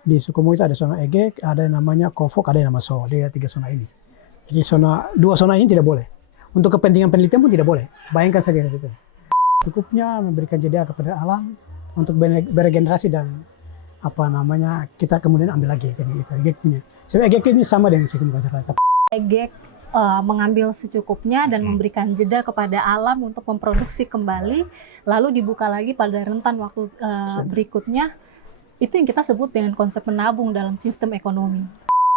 Di Sukumu itu ada zona Egek, ada yang namanya Kovok, ada yang nama So. Dia 3 zona ini. Jadi dua zona ini tidak boleh. Untuk kepentingan penelitian pun tidak boleh. Bayangkan saja itu. Cukupnya memberikan jeda kepada alam untuk beregenerasi dan kita kemudian ambil lagi. Jadi itu Egek punya. Sebenarnya Egek ini sama dengan sistem konservasi. Egek mengambil secukupnya dan memberikan jeda kepada alam untuk memproduksi kembali, lalu dibuka lagi pada rentan waktu berikutnya. Itu yang kita sebut dengan konsep menabung dalam sistem ekonomi.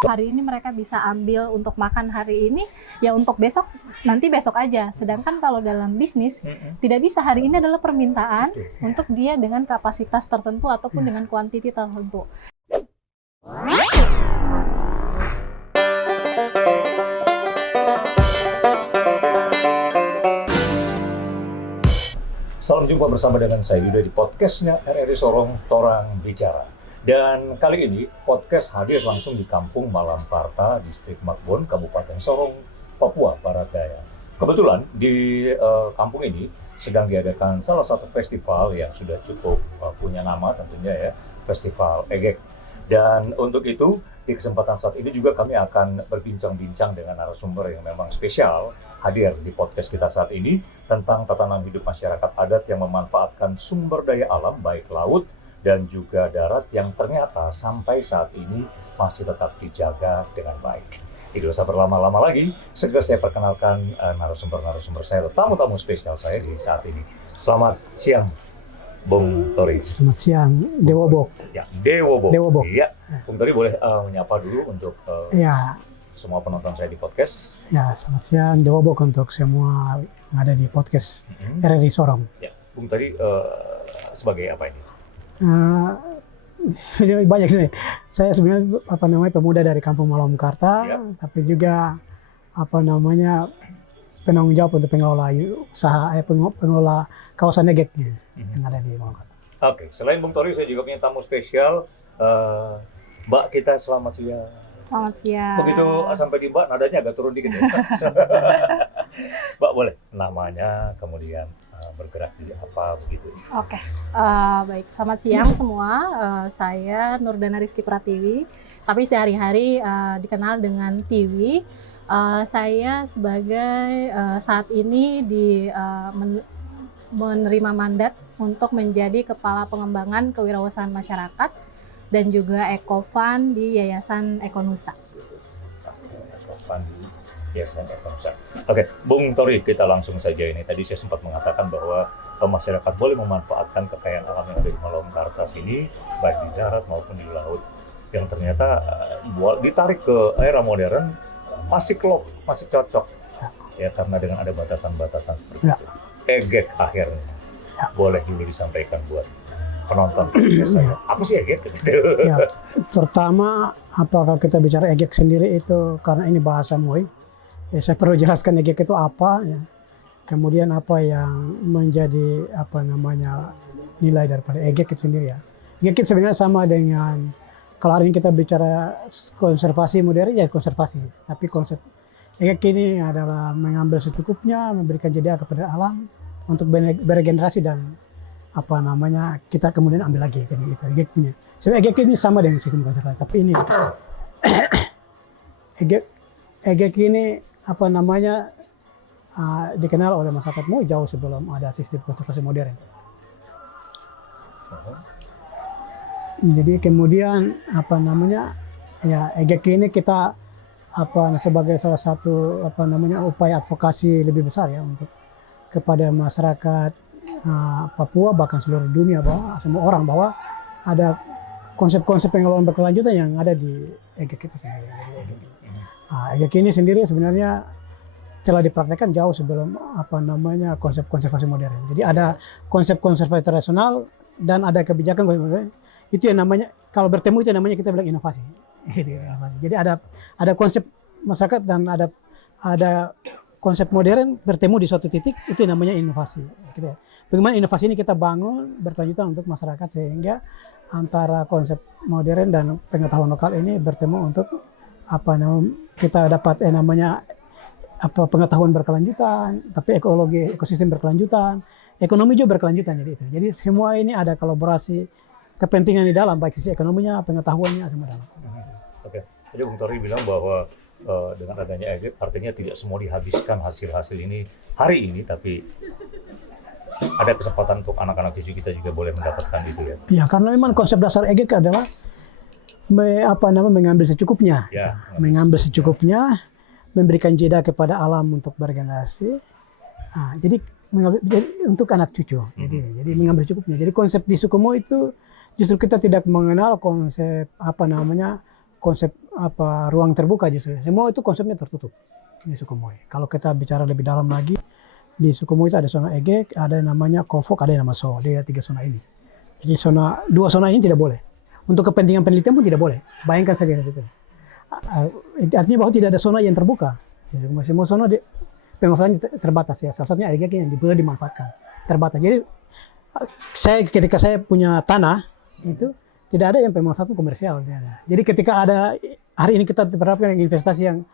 Hari ini mereka bisa ambil untuk makan hari ini, ya untuk besok, nanti besok aja. Sedangkan kalau dalam bisnis, tidak bisa, hari ini adalah permintaan untuk dia dengan kapasitas tertentu ataupun dengan kuantiti tertentu. Salam jumpa bersama dengan saya Yuda di podcastnya RRI Sorong Torang Bicara. Dan kali ini podcast hadir langsung di Kampung Malamkarta, Distrik Makbon, Kabupaten Sorong, Papua Barat Daya. Kebetulan di kampung ini sedang diadakan salah satu festival yang sudah cukup punya nama tentunya ya, Festival Egek. Dan untuk itu di kesempatan saat ini juga kami akan berbincang-bincang dengan narasumber yang memang spesial hadir di podcast kita saat ini tentang tatanan hidup masyarakat adat yang memanfaatkan sumber daya alam baik laut dan juga darat yang ternyata sampai saat ini masih tetap dijaga dengan baik. Tidak usah berlama-lama lagi, segera saya perkenalkan narasumber-narasumber saya, tamu-tamu spesial saya di saat ini. Selamat siang, Bung Tori. Selamat siang, Dewobok. Ya, Dewobok. Dewobok. Iya, Bung Tori boleh menyapa dulu untuk Ya, semua penonton saya di podcast. ya, selamat siang, Dewobok untuk semua yang ada di podcast RRI Sorong. Ya, Bung Tori sebagai apa ini? Banyak sih. Saya sebenarnya pemuda dari Kampung Malamkarta, Ya. tapi juga penanggung jawab untuk pengelola usaha pengelola kawasan Egek yang ada di Malamkarta. Oke, selain Bung Tori, saya juga punya tamu spesial, Mbak kita. Selamat siang. Selamat siang. Begitu sampai di Mbak, nadanya agak turun dikit ya. Mbak boleh namanya, kemudian bergerak di apa begitu. Oke, baik. Selamat siang semua. Saya Nurdana Rizky Pratiwi, tapi sehari-hari dikenal dengan Tiwi. Saya sebagai saat ini menerima mandat untuk menjadi Kepala Pengembangan Kewirausahaan Masyarakat dan juga Ekofund di Yayasan Ekonusa. Ekofund di Yayasan Ekonusa. Oke, Bung Tori, kita langsung saja ini. Tadi saya sempat mengatakan bahwa masyarakat boleh memanfaatkan kekayaan alam yang ada di Malamkarta sini, baik di darat maupun di laut, yang ternyata ditarik ke era modern masih klop, masih cocok ya, karena dengan ada batasan-batasan seperti itu. Egek akhirnya boleh dulu disampaikan buat penonton. Apa sih Egek? Ya, pertama, apakah kita bicara Egek sendiri itu karena ini bahasa Moi, ya saya perlu jelaskan Egek itu apa ya. Kemudian apa yang menjadi nilai daripada Egek itu sendiri ya. Egek itu sebenarnya sama dengan, kalau hari ini kita bicara konservasi modern ya konservasi, tapi konsep Egek ini adalah mengambil secukupnya, memberikan jeda kepada alam untuk beregenerasi dan kita kemudian ambil lagi. Jadi itu Egek punya. Sebenarnya Egek ini sama dengan sistem konservasi, tapi ini Egek ini dikenal oleh masyarakat Moi jauh sebelum ada sistem konservasi modern. Jadi kemudian Egek ini kita sebagai salah satu upaya advokasi lebih besar ya untuk kepada masyarakat Papua, bahkan seluruh dunia, bahwa semua orang bahwa ada konsep-konsep pengelolaan berkelanjutan yang ada di Egek itu sendiri. Egek ini sendiri sebenarnya telah dipraktekkan jauh sebelum konsep konservasi modern. Jadi ada konsep konservasi tradisional dan ada kebijakan itu yang namanya, kalau bertemu itu namanya kita bilang inovasi. Jadi ada konsep masyarakat dan ada konsep modern bertemu di suatu titik, itu yang namanya inovasi. Gitu ya. Bagaimana inovasi ini kita bangun berkelanjutan untuk masyarakat sehingga antara konsep modern dan pengetahuan lokal ini bertemu untuk kita dapat pengetahuan berkelanjutan, tapi ekosistem berkelanjutan, ekonomi juga berkelanjutan. Jadi semua ini ada kolaborasi kepentingan di dalam, baik sisi ekonominya, pengetahuannya semua dalam. Oke, jadi Bung Tori bilang bahwa dengan adanya EGEK artinya tidak semua dihabiskan hasil-hasil ini hari ini, tapi ada kesempatan untuk anak-anak cucu kita juga boleh mendapatkan itu ya. Iya, karena memang konsep dasar EGEK adalah mengambil secukupnya, Ya, mengambil secukupnya, memberikan jeda kepada alam untuk bergenerasi. Nah, jadi untuk anak cucu. Jadi mengambil secukupnya. Jadi konsep di Sukumo itu justru kita tidak mengenal konsep ruang terbuka justru. Semua itu konsepnya tertutup di Sukumo. Kalau kita bicara lebih dalam lagi, di Sukumo itu ada zona EGEK, ada namanya KOFOK, ada yang nama SO. Dia 3 zona ini. Jadi 2 zona ini tidak boleh. Untuk kepentingan penelitian pun tidak boleh. Bayangkan saja itu. Artinya bahwa tidak ada zona yang terbuka. Semua zona pemanfaatannya terbatas ya. Salah satunya EGEK yang boleh dimanfaatkan terbatas. Jadi ketika saya punya tanah itu tidak ada yang pemanfaatan komersial. Jadi ketika ada hari ini kita terapkan investasi yang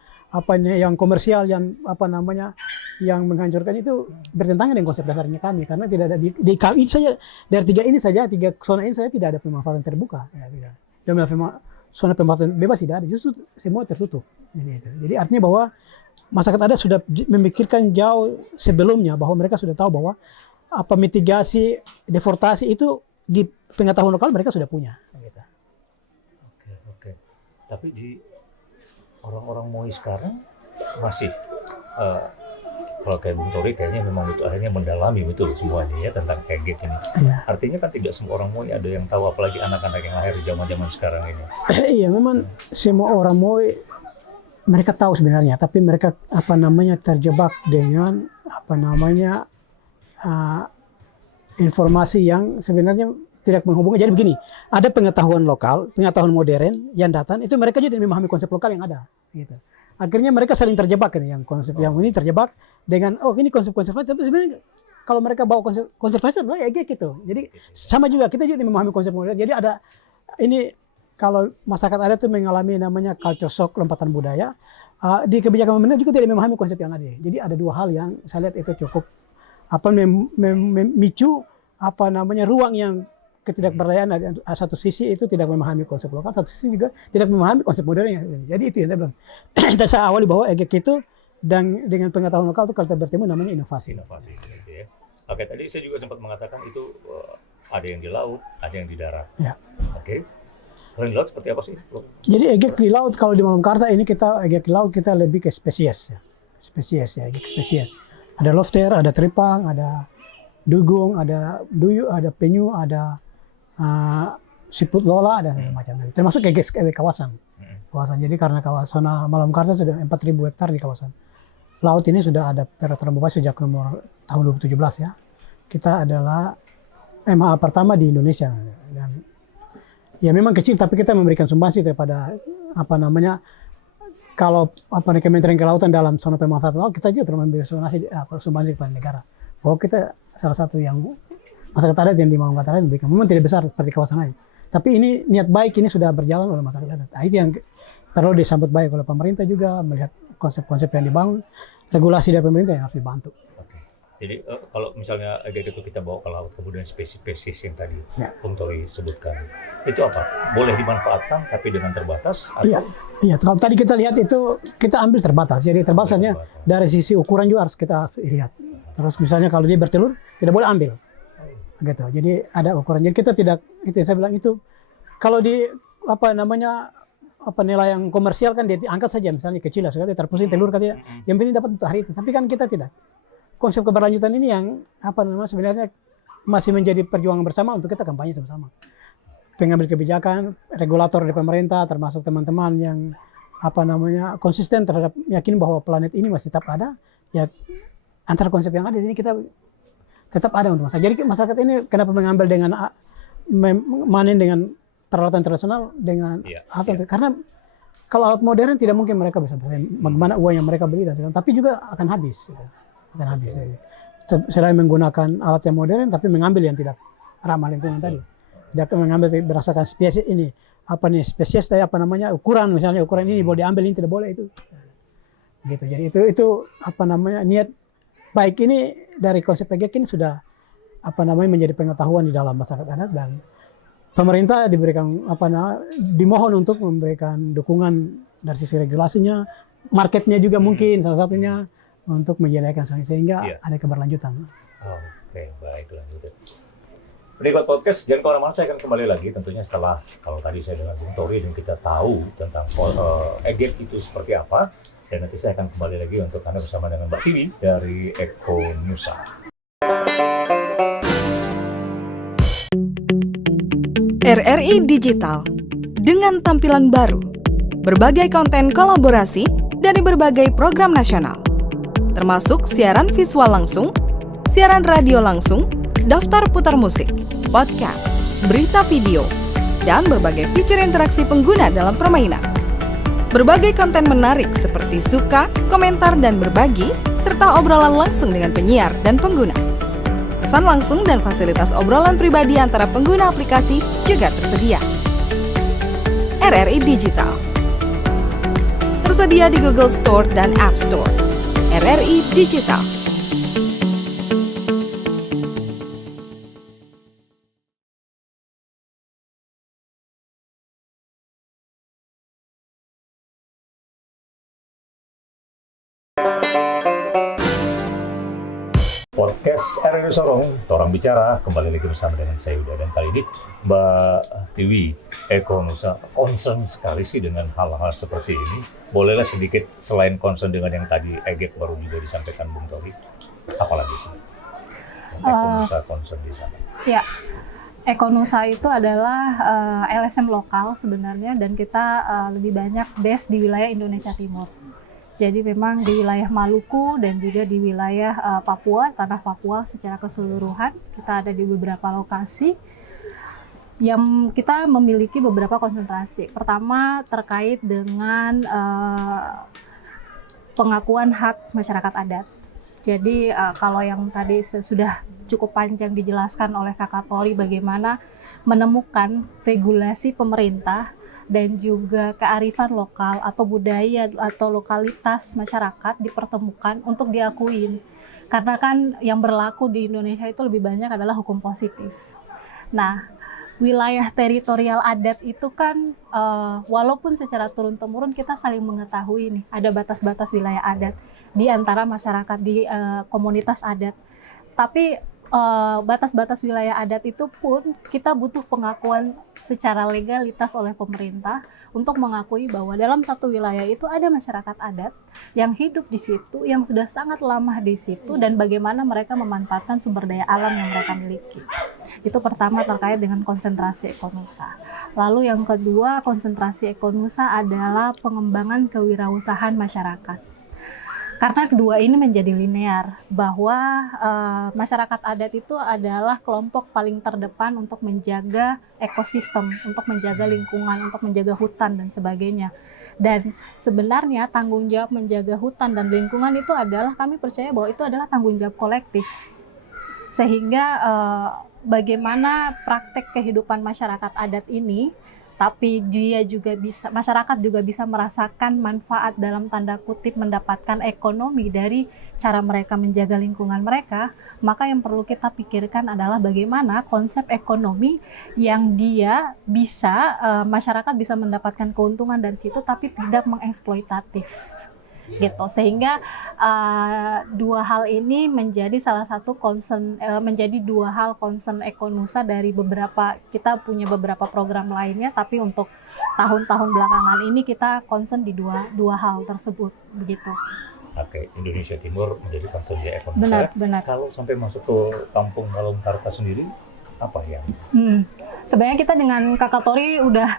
komersial, yang menghancurkan, itu bertentangan dengan konsep dasarnya kami, karena tidak ada di kami saja dari 3 zona ini saja tidak ada pemanfaatan terbuka. Zona pemanfaatan bebas tidak ada, justru semua tertutup. Jadi artinya bahwa masyarakat adat sudah memikirkan jauh sebelumnya, bahwa mereka sudah tahu bahwa mitigasi deforestasi itu di pengetahuan lokal mereka sudah punya. Oke. Tapi di orang-orang Moi sekarang masih kalau kayak Bung Tori kayaknya memang itu akhirnya mendalami betul semuanya ya tentang EGEK ini. Iya. Artinya kan tidak semua orang Moi ada yang tahu, apalagi anak-anak yang lahir di zaman-zaman sekarang ini. Iya, memang semua orang Moi mereka tahu sebenarnya, tapi mereka terjebak dengan informasi yang sebenarnya tidak menghubungi. Jadi begini, ada pengetahuan lokal, pengetahuan modern yang datang, itu mereka jadi memahami konsep lokal yang ada. Gitu. Akhirnya mereka saling terjebak, yang konsep yang ini terjebak dengan ini konsep konservasi, tapi sebenarnya kalau mereka bawa konsep konservasi adalah EGEK gitu. Jadi sama juga kita jadi memahami konsep modern. Jadi ada ini kalau masyarakat adat itu mengalami namanya culture shock, lompatan budaya, di kebijakan pemerintah juga tidak memahami konsep yang ada. Jadi ada 2 hal yang saya lihat itu cukup memicu ruang yang ketidakberdayaan. Satu sisi itu tidak memahami konsep lokal, satu sisi juga tidak memahami konsep modern. Jadi itu yang saya bilang. Saya awali bahwa EGEK itu dan dengan pengetahuan lokal itu kalau kita bertemu namanya inovasi. Gitu ya. Oke, tadi saya juga sempat mengatakan itu ada yang di laut, ada yang di darat. Ya. Oke. Kalau di laut seperti apa sih? Jadi EGEK di laut, kalau di Malamkarta ini EGEK di laut kita lebih ke spesies ya. EGEK spesies. Ada lobster, ada teripang, ada dugong, ada duyung, ada penyu, ada siput lola, ada macam-macam. Termasuk EGEK kawasan. Jadi karena kawasan Malamkarta sudah 4.000 hektar di kawasan laut ini sudah ada peraturan bebas sejak tahun 2017 ya. Kita adalah MHA pertama di Indonesia, dan ya memang kecil tapi kita memberikan sumbangsi kepada kalau Kementerian Kelautan dalam zona pemanfaatan laut, kita juga memberikan sumbangsi kepada negara. Bahwa kita salah satu yang masyarakat adat yang di Malamkarta memberikan, memang tidak besar seperti kawasan lain. Tapi ini niat baik ini sudah berjalan oleh masyarakat adat. Nah, itu yang perlu disambut baik oleh pemerintah juga, melihat konsep-konsep yang dibangun, regulasi dari pemerintah yang harus dibantu. Oke. Jadi kalau misalnya EGEK itu kita bawa ke laut, kemudian spesies yang tadi Bung Tori sebutkan, itu apa? Boleh dimanfaatkan tapi dengan terbatas? Atau? Iya. Kalau tadi kita lihat itu kita ambil terbatas. Jadi terbatasnya dari sisi ukuran juga harus kita lihat. Terus misalnya kalau dia bertelur tidak boleh ambil. Gitu. Jadi ada ukuran. Jadi kita tidak, itu yang saya bilang itu kalau di nilai yang komersial kan dia angkat saja, misalnya kecil lah sekali terpusing telur katanya, yang penting dapat untuk hari itu. Tapi kan kita tidak. Konsep keberlanjutan ini yang sebenarnya masih menjadi perjuangan bersama untuk kita kampanye sama-sama. Pengambil kebijakan, regulator dari pemerintah, termasuk teman-teman yang konsisten terhadap yakin bahwa planet ini masih tetap ada. Ya antara konsep yang ada ini kita tetap ada untuk masyarakat. Jadi masyarakat ini kenapa mengambil dengan manen dengan peralatan tradisional dengan alat karena kalau alat modern tidak mungkin mereka bisa bagaimana uang yang mereka beli dan sebagainya, tapi juga akan habis. Selain menggunakan alat yang modern tapi mengambil yang tidak ramah lingkungan tadi. Tidak mengambil berdasarkan spesies ini. Spesies ukuran, misalnya ukuran ini boleh diambil, ini tidak boleh itu. Gitu. Jadi itu niat baik ini dari konsep EGEK ini sudah menjadi pengetahuan di dalam masyarakat adat, dan pemerintah dimohon untuk memberikan dukungan dari sisi regulasinya, marketnya juga mungkin salah satunya untuk menyediakan sehingga ada keberlanjutan. Oke, baiklah. Berikut podcast, jangan kemana-mana, saya akan kembali lagi tentunya setelah, kalau tadi saya dengan Bung Tori dan kita tahu tentang EGEP itu seperti apa, dan nanti saya akan kembali lagi untuk Anda bersama dengan Mbak Tiwi dari Ekonusa. RRI Digital, dengan tampilan baru, berbagai konten kolaborasi dari berbagai program nasional, termasuk siaran visual langsung, siaran radio langsung, daftar putar musik, podcast, berita video, dan berbagai fitur interaksi pengguna dalam permainan. Berbagai konten menarik seperti suka, komentar, dan berbagi, serta obrolan langsung dengan penyiar dan pengguna. Pesan langsung dan fasilitas obrolan pribadi antara pengguna aplikasi juga tersedia. RRI Digital tersedia di Google Store dan App Store. RRI Digital. Podcast RRI Sorong, Torang Bicara, kembali lagi bersama dengan saya Yuda. Dan kali ini Mbak Tiwi, Ekonusa, concern sekali sih dengan hal-hal seperti ini. Bolehlah sedikit, selain concern dengan yang tadi EGEP baru juga disampaikan Bung Tori, apalagi sih Ekonusa concern di sana? Ya, Ekonusa itu adalah LSM lokal sebenarnya, dan kita lebih banyak base di wilayah Indonesia Timur. Jadi memang di wilayah Maluku dan juga di wilayah Papua, tanah Papua secara keseluruhan, kita ada di beberapa lokasi yang kita memiliki beberapa konsentrasi. Pertama terkait dengan pengakuan hak masyarakat adat. Jadi kalau yang tadi sudah cukup panjang dijelaskan oleh Kakak Tori bagaimana menemukan regulasi pemerintah dan juga kearifan lokal atau budaya atau lokalitas masyarakat dipertemukan untuk diakuin. Karena kan yang berlaku di Indonesia itu lebih banyak adalah hukum positif. Nah, wilayah teritorial adat itu kan walaupun secara turun-temurun kita saling mengetahui nih ada batas-batas wilayah adat di antara masyarakat di komunitas adat. Tapi batas-batas wilayah adat itu pun kita butuh pengakuan secara legalitas oleh pemerintah untuk mengakui bahwa dalam satu wilayah itu ada masyarakat adat yang hidup di situ, yang sudah sangat lama di situ, dan bagaimana mereka memanfaatkan sumber daya alam yang mereka miliki. Itu pertama terkait dengan konsentrasi Ekonusa. Lalu yang kedua, konsentrasi Ekonusa adalah pengembangan kewirausahaan masyarakat. Karena kedua ini menjadi linear, bahwa masyarakat adat itu adalah kelompok paling terdepan untuk menjaga ekosistem, untuk menjaga lingkungan, untuk menjaga hutan dan sebagainya. Dan sebenarnya tanggung jawab menjaga hutan dan lingkungan itu adalah, kami percaya bahwa itu adalah tanggung jawab kolektif. Sehingga bagaimana praktek kehidupan masyarakat adat ini, tapi dia juga bisa, masyarakat juga bisa merasakan manfaat dalam tanda kutip mendapatkan ekonomi dari cara mereka menjaga lingkungan mereka, maka yang perlu kita pikirkan adalah bagaimana konsep ekonomi yang dia bisa, masyarakat bisa mendapatkan keuntungan dari situ tapi tidak mengeksploitatif. Gitu, sehingga dua hal ini menjadi salah satu concern, menjadi dua hal concern Ekonusa dari beberapa, kita punya beberapa program lainnya, tapi untuk tahun-tahun belakangan ini kita concern di dua hal tersebut, begitu. Oke, Indonesia Timur menjadi concern di Ekonusa. Benar. Kalau sampai masuk ke kampung Malum Karta sendiri, apa yang? Sebenarnya kita dengan Kakak Tori udah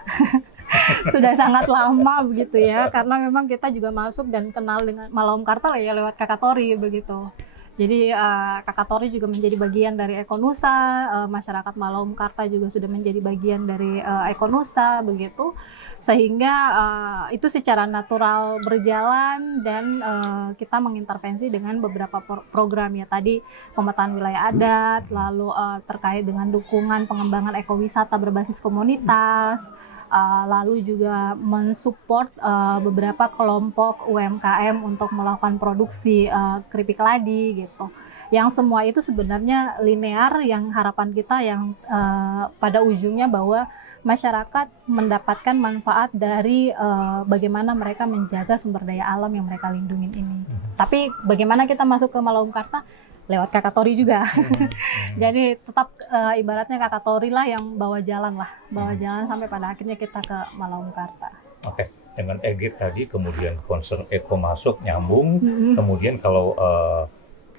sudah sangat lama begitu ya, karena memang kita juga masuk dan kenal dengan Malum Karta ya lewat Kakak Tori begitu. Jadi Kakak Tori juga menjadi bagian dari Ekonusa, masyarakat Malum Karta juga sudah menjadi bagian dari Ekonusa begitu. sehingga itu secara natural berjalan dan kita mengintervensi dengan beberapa program ya tadi pemetaan wilayah adat, lalu terkait dengan dukungan pengembangan ekowisata berbasis komunitas, lalu juga mensupport beberapa kelompok UMKM untuk melakukan produksi keripik ladi gitu. Yang semua itu sebenarnya linear, yang harapan kita yang pada ujungnya bahwa masyarakat mendapatkan manfaat dari bagaimana mereka menjaga sumber daya alam yang mereka lindungi ini. Tapi bagaimana kita masuk ke Malaungkarta? Lewat Kakatori juga. Jadi tetap ibaratnya Kakatori lah yang bawa jalan sampai pada akhirnya kita ke Malaungkarta. Oke, dengan EG tadi kemudian concern eko masuk nyambung, kemudian kalau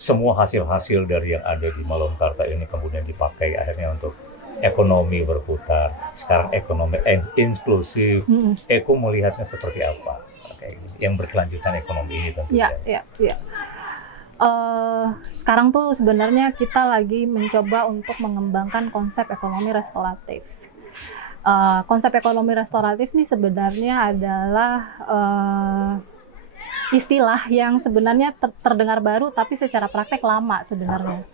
semua hasil-hasil dari yang ada di Malaungkarta ini kemudian dipakai akhirnya untuk ekonomi berputar. Sekarang ekonomi inklusif. Eko melihatnya seperti apa? Oke, yang berkelanjutan ekonomi ini tentunya. Ya. Sekarang tuh sebenarnya kita lagi mencoba untuk mengembangkan konsep ekonomi restoratif. Konsep ekonomi restoratif ini sebenarnya adalah istilah yang sebenarnya terdengar baru tapi secara praktek lama sebenarnya.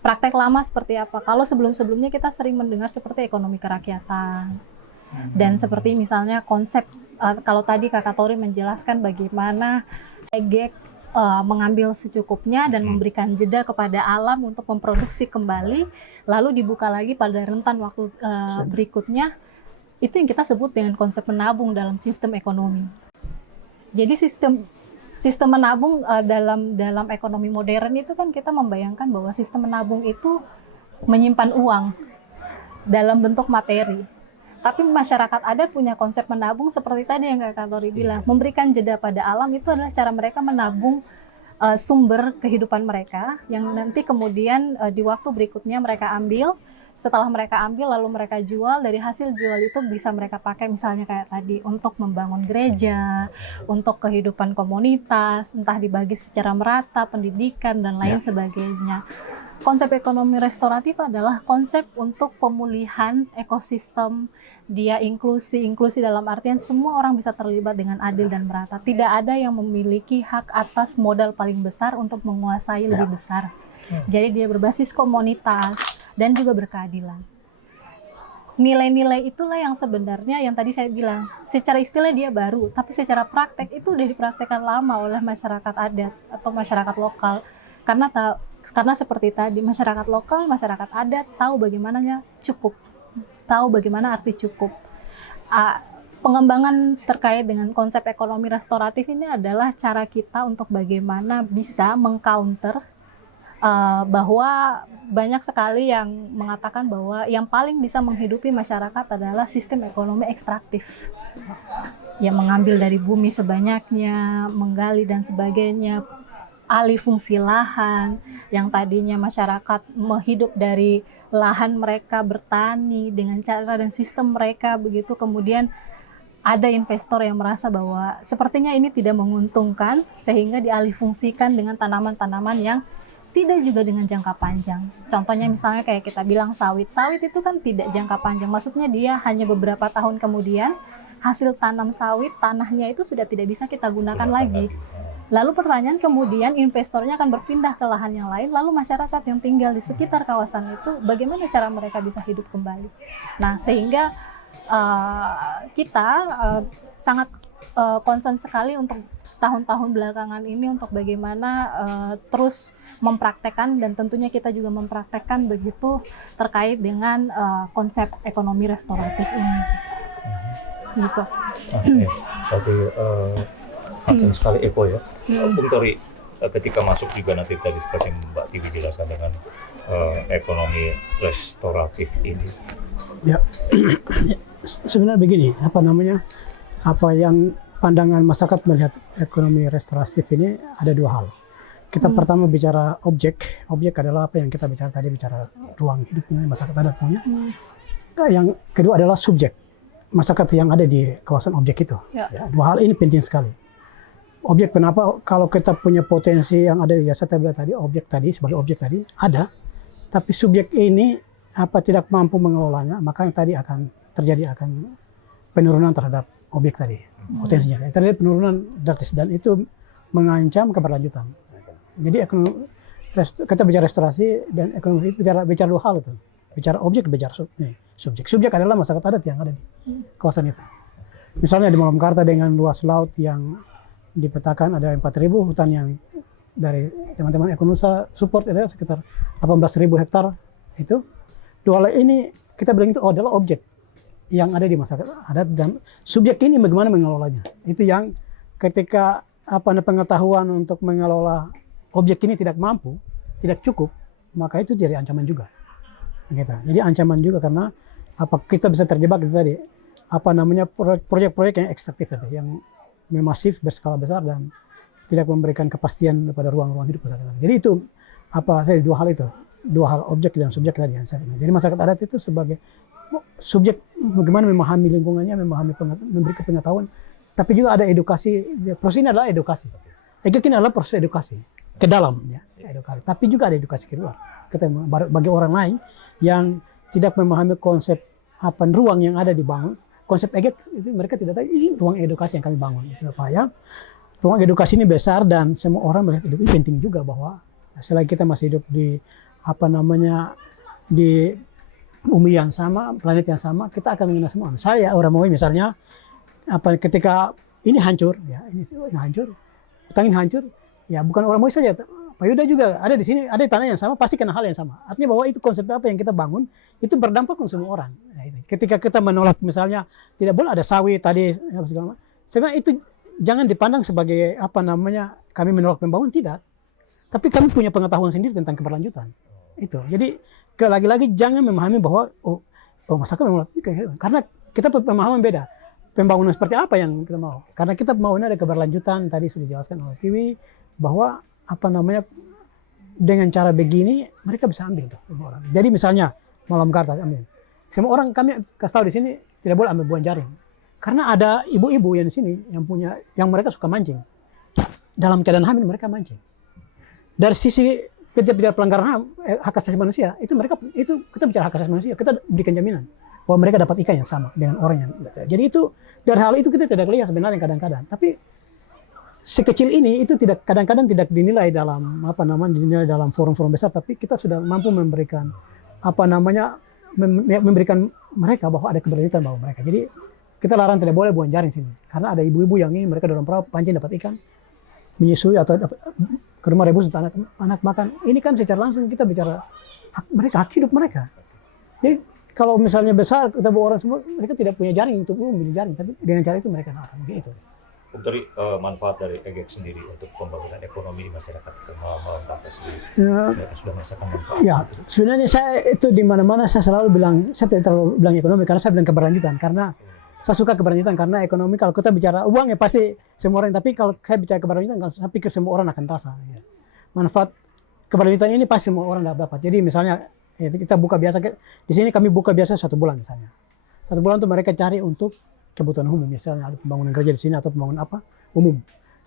Praktek lama seperti apa? Kalau sebelum-sebelumnya kita sering mendengar seperti ekonomi kerakyatan. Dan seperti misalnya konsep, kalau tadi Kak Tori menjelaskan bagaimana EG mengambil secukupnya dan memberikan jeda kepada alam untuk memproduksi kembali, lalu dibuka lagi pada rentan waktu berikutnya, itu yang kita sebut dengan konsep menabung dalam sistem ekonomi. Jadi sistem menabung dalam ekonomi modern itu kan kita membayangkan bahwa sistem menabung itu menyimpan uang dalam bentuk materi. Tapi masyarakat adat punya konsep menabung seperti tadi yang Kak Tori bilang, memberikan jeda pada alam itu adalah cara mereka menabung sumber kehidupan mereka yang nanti kemudian di waktu berikutnya mereka ambil. Setelah mereka ambil lalu mereka jual, dari hasil jual itu bisa mereka pakai misalnya kayak tadi untuk membangun gereja, untuk kehidupan komunitas, entah dibagi secara merata, pendidikan dan lain sebagainya. Konsep ekonomi restoratif adalah konsep untuk pemulihan ekosistem, dia inklusi dalam artian semua orang bisa terlibat dengan adil dan merata. Tidak ada yang memiliki hak atas modal paling besar untuk menguasai lebih besar. Jadi dia berbasis komunitas dan juga berkeadilan. Nilai-nilai itulah yang sebenarnya yang tadi saya bilang, secara istilah dia baru, tapi secara praktek itu udah dipraktekkan lama oleh masyarakat adat atau masyarakat lokal. Karena seperti tadi, masyarakat lokal, masyarakat adat tahu bagaimananya cukup, tahu bagaimana arti cukup. Pengembangan terkait dengan konsep ekonomi restoratif ini adalah cara kita untuk bagaimana bisa mengcounter bahwa banyak sekali yang mengatakan bahwa yang paling bisa menghidupi masyarakat adalah sistem ekonomi ekstraktif yang mengambil dari bumi sebanyaknya, menggali dan sebagainya, alih fungsi lahan yang tadinya masyarakat menghidup dari lahan mereka bertani dengan cara dan sistem mereka begitu, kemudian ada investor yang merasa bahwa sepertinya ini tidak menguntungkan sehingga dialih fungsikan dengan tanaman-tanaman yang tidak juga dengan jangka panjang. Contohnya misalnya kayak kita bilang sawit. Sawit itu kan tidak jangka panjang. Maksudnya dia hanya beberapa tahun kemudian hasil tanam sawit, tanahnya itu sudah tidak bisa kita gunakan lagi. Lalu pertanyaan kemudian investornya akan berpindah ke lahan yang lain. Lalu masyarakat yang tinggal di sekitar kawasan itu bagaimana cara mereka bisa hidup kembali. Nah sehingga kita sangat concern sekali untuk tahun-tahun belakangan ini untuk bagaimana terus mempraktekkan dan tentunya kita juga mempraktekkan begitu terkait dengan konsep ekonomi restoratif ini. Gitu. Oke, langsung sekali Eko ya. Bung Tori, ketika masuk juga nanti tadi seperti Mbak Tiwi jelaskan dengan ekonomi restoratif ini. Ya, sebenarnya begini, apa yang pandangan masyarakat melihat ekonomi restoratif ini ada dua hal. Kita pertama bicara objek adalah apa yang kita bicara tadi, bicara ruang hidupnya masyarakat adat punya. Yang kedua adalah subjek, masyarakat yang ada di kawasan objek itu. Ya, dua hal ini penting sekali. Objek kenapa? Kalau kita punya potensi yang ada, ya saya bilang tadi, sebagai objek tadi ada, tapi subjek ini tidak mampu mengelolanya, maka yang tadi akan terjadi penurunan terhadap objek tadi, potensinya. Terjadi penurunan drastis dan itu mengancam keberlanjutan. Jadi kita bicara restorasi dan ekonomi itu bicara dua hal itu. Bicara objek, bicara subjek. Subjek adalah masyarakat adat yang ada di kawasan itu. Misalnya di Malamkarta dengan luas laut yang dipetakan ada 4.000, hutan yang dari teman-teman Ekonusa support ada sekitar 18.000 hektar itu. Dua hal ini kita bilang itu adalah objek yang ada di masyarakat adat dan subjek ini bagaimana mengelolanya. Itu yang ketika pengetahuan untuk mengelola objek ini tidak mampu, tidak cukup, maka itu jadi ancaman juga. Gitu. Jadi ancaman juga karena kita bisa terjebak itu tadi proyek-proyek yang ekstraktif itu, yang masif berskala besar dan tidak memberikan kepastian pada ruang-ruang hidup masyarakat. Jadi itu dua hal itu, dua hal objek dan subjek tadi yang saya bilang. Jadi masyarakat adat itu sebagai subjek bagaimana memahami lingkungannya, memberi pengetahuan, tapi juga ada edukasi. Proses ini adalah edukasi. Ini adalah proses edukasi ke dalam, ya, edukasi. Tapi juga ada edukasi keluar. Bagi orang lain yang tidak memahami konsep ruang yang ada dibangun, konsep EGEK itu mereka tidak tahu ini ruang edukasi yang kami bangun supaya ruang edukasi ini besar dan semua orang melihat itu penting juga bahwa selagi kita masih hidup di di bumi yang sama, planet yang sama, kita akan mengenal semua. Saya orang Maui misalnya ketika ini hancur, ya ini hancur, hutan ini hancur, ya bukan orang Maui saja. Pak Yuda juga ada di sini, ada di tanah yang sama, pasti kena hal yang sama. Artinya bahwa itu konsep apa yang kita bangun, itu berdampak ke semua orang. Nah, ketika kita menolak misalnya, tidak boleh ada sawit tadi, sebenarnya itu jangan dipandang sebagai kami menolak pembangunan, tidak. Tapi kami punya pengetahuan sendiri tentang keberlanjutan. Itu. Jadi, lagi-lagi jangan memahami bahwa, masyarakat menolak, karena kita pemahaman beda. Pembangunan seperti apa yang kita mau? Karena kita maunya ada keberlanjutan, tadi sudah dijelaskan oleh Tiwi, bahwa dengan cara begini mereka bisa ambil tuh semua orang. Jadi misalnya Malamkarta ambil. Semua orang kami kasih tahu di sini tidak boleh ambil buah jaring. Karena ada ibu-ibu yang di sini yang mereka suka mancing. Dalam keadaan hamil mereka mancing. Dari sisi bicara pelanggaran HAM, hak asasi manusia, itu kita bicara hak asasi manusia, kita berikan jaminan bahwa mereka dapat ikan yang sama dengan orang yang. Jadi itu dari hal itu kita tidak lihat sebenarnya kadang-kadang. Tapi sekecil ini itu kadang-kadang tidak dinilai dalam dinilai dalam forum-forum besar, tapi kita sudah mampu memberikan memberikan mereka bahwa ada keberlanjutan bahwa mereka. Jadi kita larang tidak boleh buang jaring sini karena ada ibu-ibu yang ini mereka dorong perahu pancing dapat ikan, menyusui atau ke rumah rebus untuk anak makan. Ini kan secara langsung kita bicara hak hidup mereka. Jadi kalau misalnya besar kita bawa orang semua, mereka tidak punya jaring untuk memilih jaring, tapi dengan cara itu mereka larang gitu. Dari manfaat dari EGEK sendiri untuk pembangunan ekonomi di masyarakat Malamkarta sendiri, sudah merasakan manfaat. Ya, sebenarnya saya itu di mana-mana saya selalu bilang, saya tidak terlalu bilang ekonomi karena saya bilang keberlanjutan, karena saya suka keberlanjutan karena ekonomi kalau kita bicara uang ya pasti semua orang, tapi kalau saya bicara keberlanjutan saya pikir semua orang akan rasa. Ya. Manfaat keberlanjutan ini pasti semua orang dapat. Jadi misalnya kita buka biasa di sini kami buka biasa 1 bulan misalnya, 1 bulan untuk mereka cari untuk kebutuhan umum, misalnya ada pembangunan gereja di sini atau pembangunan umum.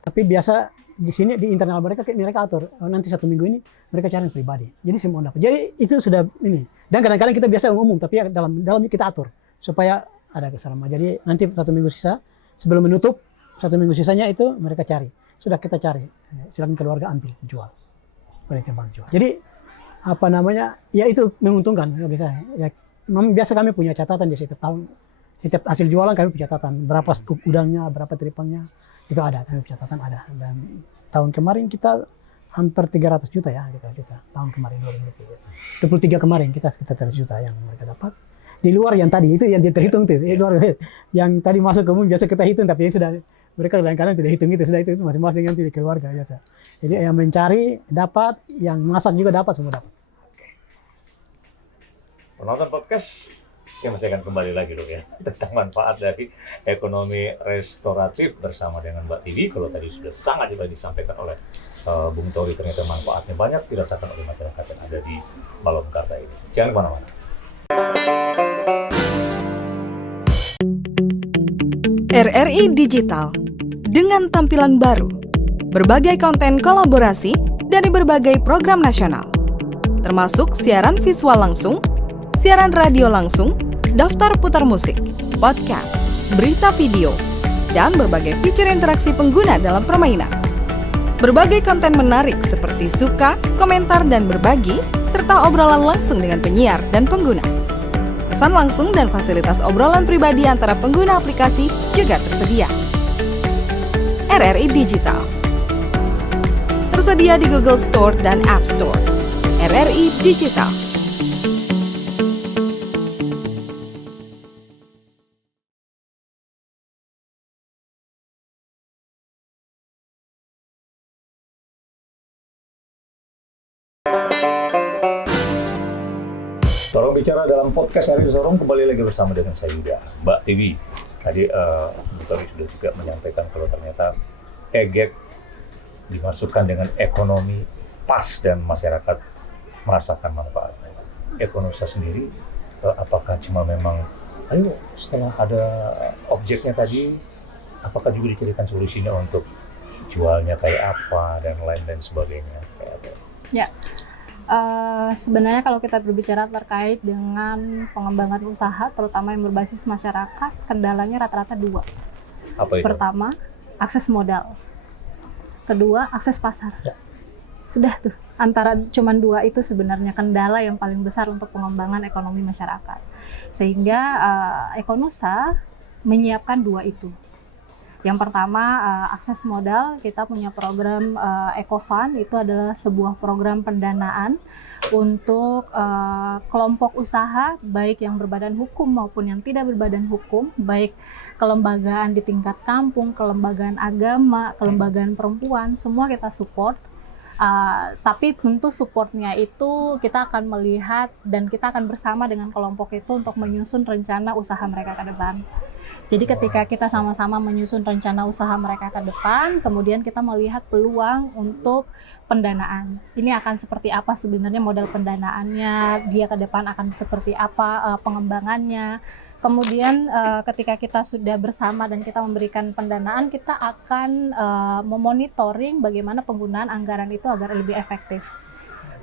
Tapi biasa di sini di internal mereka atur nanti 1 minggu ini mereka cari pribadi. Jadi semua dapat. Jadi itu sudah ini. Dan kadang-kadang kita biasa umum, tapi dalamnya kita atur supaya ada keselamatan. Jadi nanti 1 minggu sisa sebelum menutup 1 minggu sisanya itu mereka cari. Sudah kita cari. Silakan keluarga ambil, jual. Jual. Jadi ya itu menguntungkan bagi saya. Ya, biasa kami punya catatan di setiap tahun. Setiap hasil jualan kami punya catatan, berapa udangnya, berapa teripangnya, itu ada, kami punya catatan ada. Dan tahun kemarin kita hampir 300 juta ya, tahun kemarin 2023 kemarin kita sekitar 300 juta yang mereka dapat. Di luar yang tadi itu yang terhitung tuh, yang tadi masuk ke umum biasa kita hitung, tapi yang sudah mereka kadang-kadang tidak hitung itu, sudah itu masing-masing nanti di keluarga biasa. Jadi yang mencari dapat, yang masak juga dapat, semua dapat. Penonton podcast, saya masih akan kembali lagi dong ya tentang manfaat dari ekonomi restoratif bersama dengan Mbak Tiwi. Kalau tadi sudah sangat juga disampaikan oleh Bung Tori, ternyata manfaatnya banyak dirasakan oleh masyarakat yang ada di Malamkarta ini. Jangan kemana-mana. RRI Digital dengan tampilan baru, berbagai konten kolaborasi dari berbagai program nasional, termasuk siaran visual langsung, siaran radio langsung, daftar putar musik, podcast, berita video, dan berbagai fitur interaksi pengguna dalam permainan. Berbagai konten menarik seperti suka, komentar, dan berbagi, serta obrolan langsung dengan penyiar dan pengguna. Pesan langsung dan fasilitas obrolan pribadi antara pengguna aplikasi juga tersedia. RRI Digital tersedia di Google Store dan App Store. RRI Digital. Sorong bicara dalam podcast RRI Sorong kembali lagi bersama dengan saya Yuda, Mbak Tiwi. Tadi Bu Tawi sudah juga menyampaikan kalau ternyata EGEK dimasukkan dengan ekonomi pas dan masyarakat merasakan manfaatnya. Ekonosa sendiri, apakah cuma memang, ayo setelah ada objeknya tadi, apakah juga dicarikan solusinya untuk jualnya kayak apa dan lain sebagainya? Kayak apa? Ya. Sebenarnya kalau kita berbicara terkait dengan pengembangan usaha, terutama yang berbasis masyarakat, kendalanya rata-rata dua. Apa itu? Pertama, akses modal. Kedua, akses pasar. Ya. Sudah tuh, antara cuman dua itu sebenarnya kendala yang paling besar untuk pengembangan ekonomi masyarakat. Sehingga Ekonusa menyiapkan dua itu. Yang pertama, akses modal. Kita punya program EcoFund, itu adalah sebuah program pendanaan untuk kelompok usaha, baik yang berbadan hukum maupun yang tidak berbadan hukum, baik kelembagaan di tingkat kampung, kelembagaan agama, kelembagaan perempuan, semua kita support. Tapi tentu supportnya itu kita akan melihat dan kita akan bersama dengan kelompok itu untuk menyusun rencana usaha mereka ke depan. Jadi ketika kita sama-sama menyusun rencana usaha mereka ke depan, kemudian kita melihat peluang untuk pendanaan. Ini akan seperti apa sebenarnya modal pendanaannya, dia ke depan akan seperti apa pengembangannya. Kemudian ketika kita sudah bersama dan kita memberikan pendanaan, kita akan memonitoring bagaimana penggunaan anggaran itu agar lebih efektif.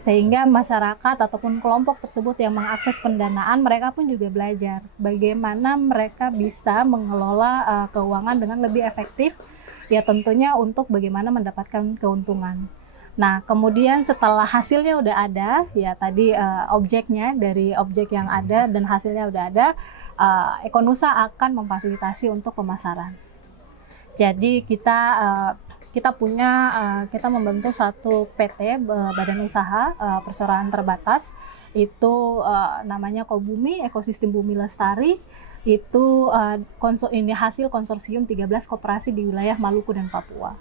Sehingga masyarakat ataupun kelompok tersebut yang mengakses pendanaan, mereka pun juga belajar bagaimana mereka bisa mengelola keuangan dengan lebih efektif, ya tentunya untuk bagaimana mendapatkan keuntungan. Nah, kemudian setelah hasilnya udah ada, ya tadi objeknya dari objek yang ada dan hasilnya udah ada, Ekonusa akan memfasilitasi untuk pemasaran. Jadi kita membentuk satu PT, Badan Usaha Perseroan Terbatas, itu namanya Kobumi, Ekosistem Bumi Lestari. Itu ini hasil konsorsium 13 koperasi di wilayah Maluku dan Papua.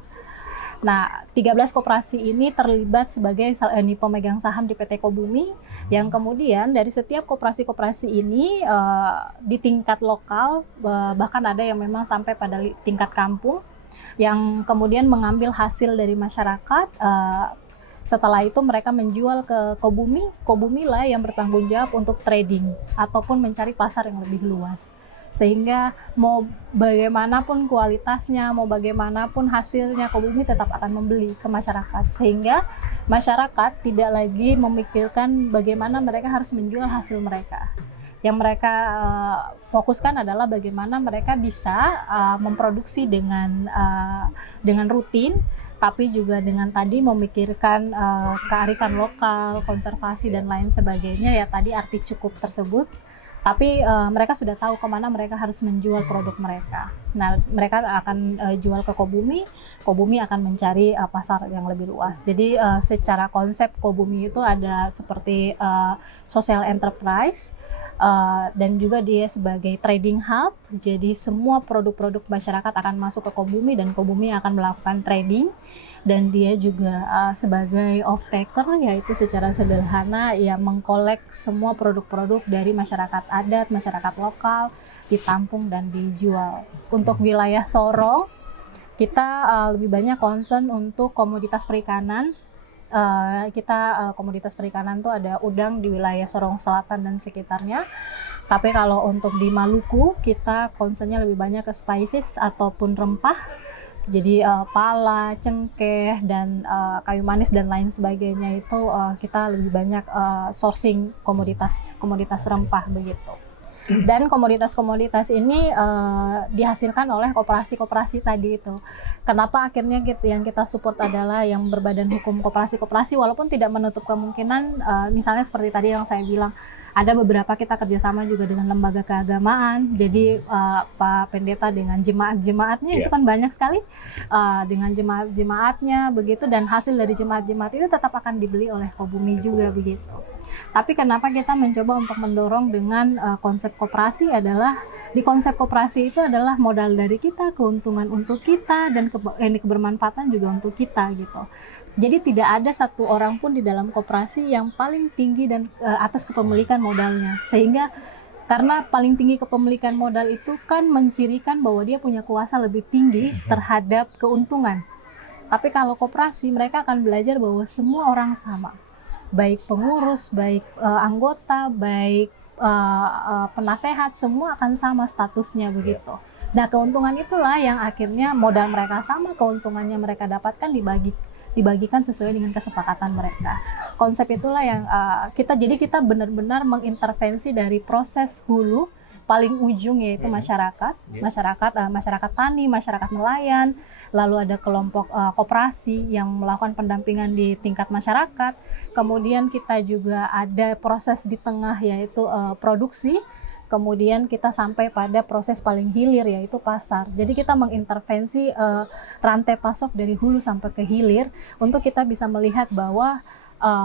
Nah, 13 koperasi ini terlibat sebagai pemegang saham di PT Kobumi, yang kemudian dari setiap koperasi-koperasi ini di tingkat lokal, bahkan ada yang memang sampai pada tingkat kampung, yang kemudian mengambil hasil dari masyarakat. Setelah itu mereka menjual ke Kobumi, Kobumi lah yang bertanggung jawab untuk trading ataupun mencari pasar yang lebih luas. Sehingga mau bagaimanapun kualitasnya, mau bagaimanapun hasilnya, Kobumi tetap akan membeli ke masyarakat. Sehingga masyarakat tidak lagi memikirkan bagaimana mereka harus menjual hasil mereka. Yang mereka fokuskan adalah bagaimana mereka bisa memproduksi dengan rutin, tapi juga dengan tadi memikirkan kearifan lokal, konservasi dan lain sebagainya, ya tadi arti cukup tersebut. Tapi mereka sudah tahu kemana mereka harus menjual produk mereka. Nah, mereka akan jual ke Kobumi, Kobumi akan mencari pasar yang lebih luas. Jadi secara konsep Kobumi itu ada seperti social enterprise, dan juga dia sebagai trading hub. Jadi semua produk-produk masyarakat akan masuk ke Kobumi dan Kobumi akan melakukan trading. Dan dia juga sebagai off-taker, yaitu secara sederhana ya mengkolek semua produk-produk dari masyarakat adat, masyarakat lokal, ditampung dan dijual. Untuk wilayah Sorong, kita lebih banyak concern untuk komoditas perikanan. Komoditas perikanan tuh ada udang di wilayah Sorong Selatan dan sekitarnya. Tapi kalau untuk di Maluku, kita concernnya lebih banyak ke spices ataupun rempah. Jadi pala, cengkeh, dan kayu manis dan lain sebagainya itu kita lebih banyak sourcing komoditas rempah begitu. Dan komoditas-komoditas ini dihasilkan oleh koperasi-koperasi tadi itu. Kenapa akhirnya yang kita support adalah yang berbadan hukum koperasi-koperasi, walaupun tidak menutup kemungkinan misalnya seperti tadi yang saya bilang, ada beberapa kita kerjasama juga dengan lembaga keagamaan. Jadi Pak Pendeta dengan jemaat-jemaatnya itu kan banyak sekali, dengan jemaat-jemaatnya begitu, dan hasil dari jemaat-jemaat itu tetap akan dibeli oleh Kobumi juga begitu. Tapi kenapa kita mencoba untuk mendorong dengan konsep koperasi adalah di konsep koperasi itu adalah modal dari kita, keuntungan untuk kita, dan kebermanfaatan juga untuk kita gitu. Jadi tidak ada satu orang pun di dalam koperasi yang paling tinggi dan atas kepemilikan modalnya. Sehingga karena paling tinggi kepemilikan modal itu kan mencirikan bahwa dia punya kuasa lebih tinggi terhadap keuntungan. Tapi kalau koperasi mereka akan belajar bahwa semua orang sama. Baik pengurus, baik anggota, baik penasehat, semua akan sama statusnya begitu. Nah, keuntungan itulah yang akhirnya modal mereka sama, keuntungannya mereka dapatkan dibagikan sesuai dengan kesepakatan mereka. Konsep itulah yang kita benar-benar mengintervensi dari proses hulu paling ujung, yaitu masyarakat tani, masyarakat nelayan, lalu ada kelompok koperasi yang melakukan pendampingan di tingkat masyarakat. Kemudian kita juga ada proses di tengah, yaitu produksi. Kemudian kita sampai pada proses paling hilir, yaitu pasar. Jadi kita mengintervensi rantai pasok dari hulu sampai ke hilir untuk kita bisa melihat bahwa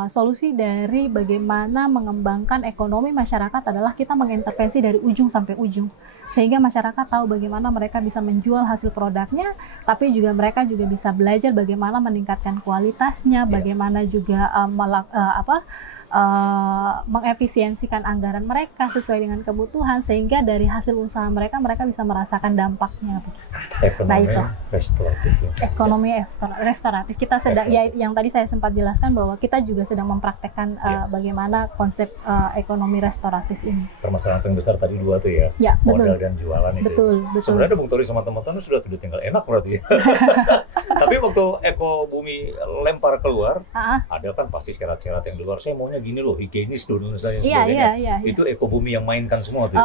solusi dari bagaimana mengembangkan ekonomi masyarakat adalah kita mengintervensi dari ujung sampai ujung. Sehingga masyarakat tahu bagaimana mereka bisa menjual hasil produknya, tapi juga mereka juga bisa belajar bagaimana meningkatkan kualitasnya, bagaimana juga mengefisiensikan anggaran mereka sesuai dengan kebutuhan, sehingga dari hasil usaha mereka bisa merasakan dampaknya. Ekonomi itu restoratif. Ekonomi restoratif. Kita sedang yang tadi saya sempat jelaskan bahwa kita juga sedang mempraktekkan bagaimana konsep ekonomi restoratif ini. Permasalahan yang besar tadi dua tuh ya. Ya, modal betul. Dan jualan itu. Betul. Sebenarnya Bung Tori sama teman-teman sudah tinggal enak berarti. Tapi waktu Eko Bumi lempar keluar, ada kan pasti syarat-syarat yang di luar. Saya maunya gini loh, higienis dulu saya sebagainya. Iya. Itu Eko Bumi yang mainkan semua tuh.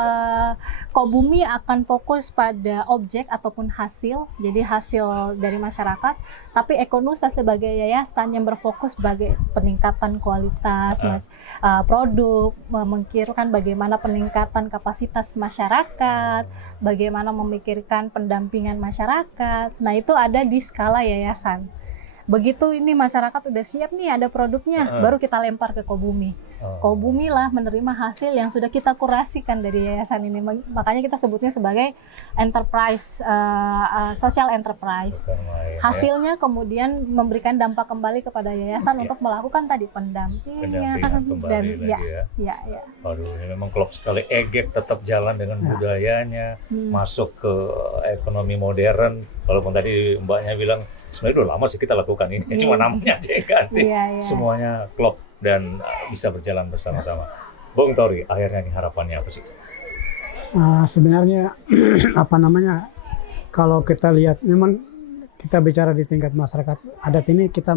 Kobumi akan fokus pada objek ataupun hasil, jadi hasil dari masyarakat. Tapi Ekonusa sebagai yayasan yang berfokus sebagai peningkatan kualitas produk, memikirkan bagaimana peningkatan kapasitas masyarakat, bagaimana memikirkan pendampingan masyarakat. Nah, itu ada di skala yayasan. Begitu ini masyarakat udah siap nih, ada produknya, baru kita lempar ke Kobumi. Kobumi lah menerima hasil yang sudah kita kurasikan dari yayasan ini. Makanya kita sebutnya sebagai enterprise, social enterprise. Hasilnya kemudian memberikan dampak kembali kepada yayasan untuk melakukan tadi pendampingan dan ya. Aduh, ini memang klop sekali. EGEK tetap jalan dengan budayanya, masuk ke ekonomi modern. Walaupun tadi Mbaknya bilang sebenarnya udah lama sih kita lakukan ini, cuma namanya aja yang ganti. Semuanya klop dan bisa berjalan bersama-sama. Bung Tori, akhirnya nih harapannya apa sih? Sebenarnya kalau kita lihat, memang kita bicara di tingkat masyarakat adat ini, kita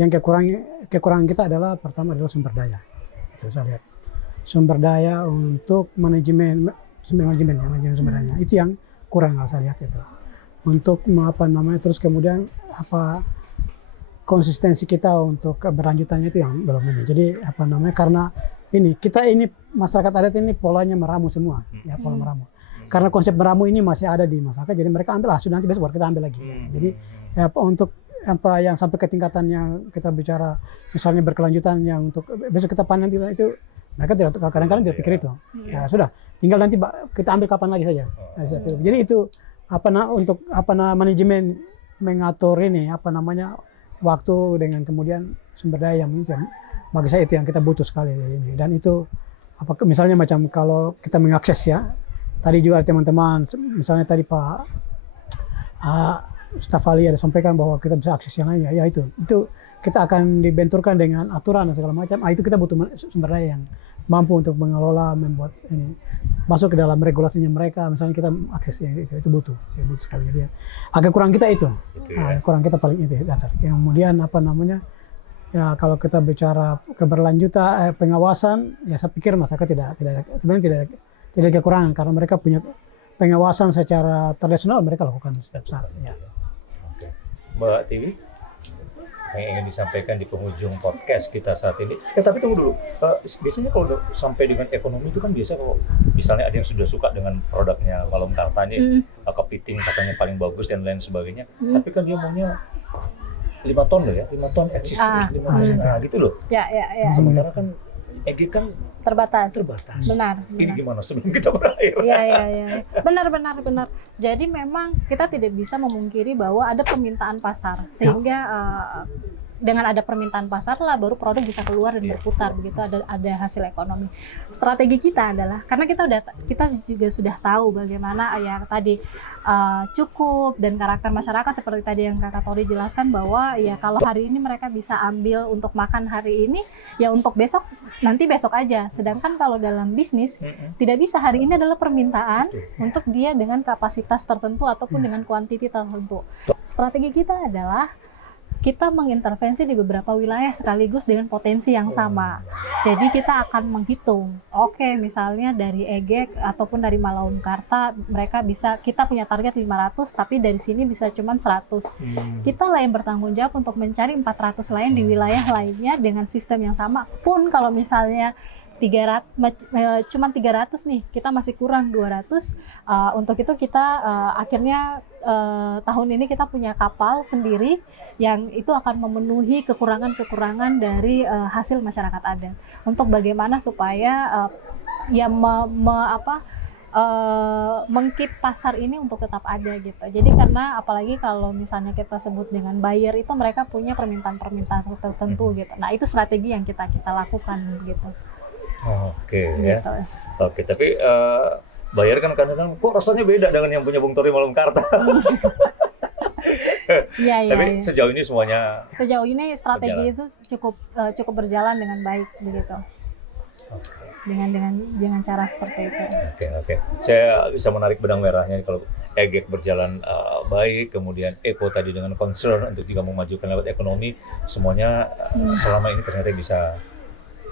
yang kekurangan kita adalah pertama adalah sumber daya. Itu saya lihat sumber daya untuk manajemen sumber daya itu yang kurang kalau saya lihat itu. Untuk terus kemudian konsistensi kita untuk keberlanjutannya itu yang belum ini. Jadi karena kita masyarakat adat ini polanya meramu semua, ya pola meramu. Karena konsep meramu ini masih ada di masyarakat, jadi mereka ambil sudah nanti besok baru kita ambil lagi. Jadi untuk yang sampai ke tingkatan yang kita bicara misalnya berkelanjutan yang untuk besok kita panen itu mereka kadang-kadang tidak pikir itu. Ya sudah, tinggal nanti kita ambil kapan lagi saja. Jadi itu untuk manajemen mengatur ini waktu dengan kemudian sumber daya yang bagi saya itu yang kita butuh sekali ini. Dan itu misalnya macam kalau kita mengakses ya, tadi juga teman-teman misalnya tadi Pak Staf Ali ada sampaikan bahwa kita bisa akses yang lainnya, ya itu kita akan dibenturkan dengan aturan dan segala macam. Itu kita butuh sumber daya yang mampu untuk mengelola, membuat ini masuk ke dalam regulasinya mereka. Misalnya kita akses itu butuh sekali. Jadi agak kurang kita itu, kurang kita paling itu dasar. Yang kemudian ya kalau kita bicara keberlanjutan pengawasan, ya saya pikir masyarakat sebenarnya tidak kekurangan karena mereka punya pengawasan secara tradisional mereka lakukan setiap saat. Ya. Oke. Mbak Tiwi, yang ingin disampaikan di penghujung podcast kita saat ini. Tapi tunggu dulu. Biasanya kalau udah sampai dengan ekonomi itu kan biasa kalau misalnya ada yang sudah suka dengan produknya Malam Karta ini, kepiting katanya paling bagus dan lain sebagainya. Tapi kan dia maunya 5 ton loh ya, 5 ton eksis terus 5 ton. Nah gitu loh. Ya. Sementara kan EG kan Terbatas. Ini Benar. gimana sebelum kita berakhir? Iya. Benar. Jadi memang kita tidak bisa memungkiri bahwa ada permintaan pasar, sehingga dengan ada permintaan pasar lah baru produk bisa keluar dan berputar, begitu ada hasil ekonomi. Strategi kita adalah karena kita juga sudah tahu bagaimana ya tadi cukup dan karakter masyarakat seperti tadi yang Kakak Tori jelaskan bahwa ya kalau hari ini mereka bisa ambil untuk makan hari ini ya untuk besok nanti besok aja. Sedangkan kalau dalam bisnis tidak bisa, hari ini adalah permintaan untuk dia dengan kapasitas tertentu ataupun dengan kuantiti tertentu. Strategi kita adalah kita mengintervensi di beberapa wilayah sekaligus dengan potensi yang sama. Jadi kita akan menghitung, oke, misalnya dari EG ataupun dari Malam Karta kita punya target 500 tapi dari sini bisa cuma 100. Kita lah yang bertanggung jawab untuk mencari 400 lain di wilayah lainnya dengan sistem yang sama. Pun kalau misalnya cuma 300 nih, kita masih kurang 200. Untuk itu kita akhirnya tahun ini kita punya kapal sendiri yang itu akan memenuhi kekurangan-kekurangan dari hasil masyarakat adat. Untuk bagaimana supaya mengkeep pasar ini untuk tetap ada gitu. Jadi karena apalagi kalau misalnya kita sebut dengan buyer itu mereka punya permintaan tertentu gitu. Nah itu strategi yang kita lakukan gitu. Oke, ya. Oke, tapi bayar kan kadang-kadang kok rasanya beda dengan yang punya Bung Tori Malam Karta. Iya. Tapi sejauh ini semuanya strategi itu cukup berjalan dengan baik begitu. Dengan cara seperti itu. Oke. Saya bisa menarik benang merahnya kalau EGEK berjalan baik, kemudian Eko tadi dengan concern untuk juga memajukan lewat ekonomi, semuanya selama ini ternyata bisa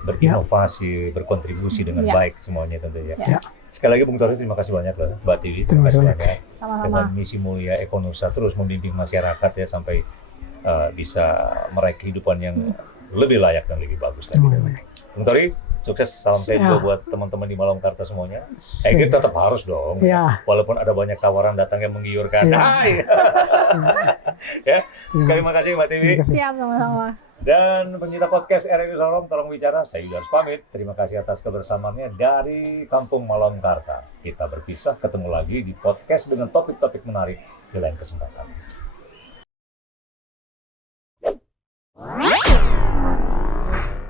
berinovasi, berkontribusi dengan baik semuanya tentunya. Sekali lagi Bung Tori, terima kasih banyak loh, Mbak Tiwi, terima kasih banyak. Sama-sama. Dengan misi mulia Ekonusa terus membimbing masyarakat ya sampai bisa meraih kehidupan yang lebih layak dan lebih bagus lagi. Bung Tori, sukses, salam saya juga buat teman-teman di Malam Karta semuanya. EG tetap harus dong, walaupun ada banyak tawaran datang yang menggiurkan. Ya, sekali makasih Mbak Tiwi. Siap, sama-sama. Dan pencinta podcast RRI Sorong, tolong bicara, saya juga harus pamit. Terima kasih atas kebersamaannya dari Kampung Malam Karta. Kita berpisah, ketemu lagi di podcast dengan topik-topik menarik di lain kesempatan.